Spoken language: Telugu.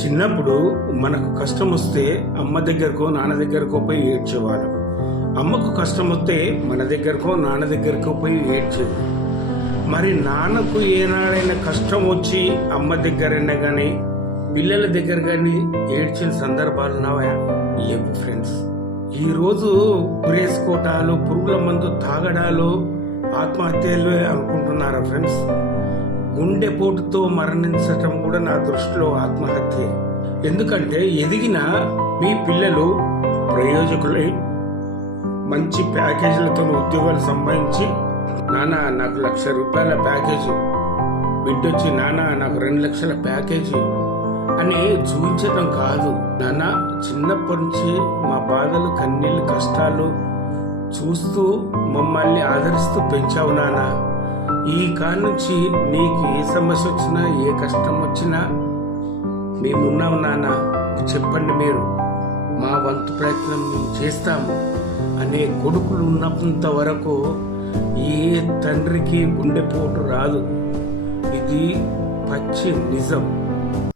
చిన్నప్పుడు మనకు కష్టం వస్తే అమ్మ దగ్గరకో నాన్న దగ్గరకో పోయి ఏడ్చేవాళ్ళం. అమ్మకు కష్టం వస్తే మన దగ్గరకో నాన్న దగ్గరకో పోయి ఏడ్చేది. మరి నాన్నకు ఏనాడైనా కష్టం వచ్చి అమ్మ దగ్గరైనా కానీ పిల్లల దగ్గర కానీ ఏడ్చిన సందర్భాలు ఉన్నావా? లేవు ఫ్రెండ్స్. ఈరోజు ఉరేసుకోవటాలు, పురుగుల మందు తాగడాలు, ఆత్మహత్యలు అనుకుంటున్నారా ఫ్రెండ్స్? గుండెపోటుతో మరణించటం కూడా నా దృష్టిలో ఆత్మహత్య. ఎందుకంటే ఎదిగిన మీ పిల్లలు ప్రయోజకులై మంచి ప్యాకేజీలతో ఉద్యోగాలు సంపాదించి, నాన్న నాకు ₹1,00,000 ప్యాకేజీ, బిడ్డొచ్చి నాన్న నాకు 2 లక్షల ప్యాకేజీ అని చూపించడం కాదు. నాన్న చిన్నప్పటి నుంచి మా బాధలు, కన్నీళ్ళు, కష్టాలు చూస్తూ మమ్మల్ని ఆదరిస్తూ పెంచావు నాన్న. ఈ కాడి నుంచి నీకు ఏ సమస్య వచ్చినా, ఏ కష్టం వచ్చినా మేమున్నాం నాన్న, చెప్పండి, మీరు మా వంతు ప్రయత్నం చేస్తాము అనే కొడుకులు ఉన్నంత వరకు ఏ తండ్రికి గుండెపోటు రాదు. ఇది పచ్చి నిజం.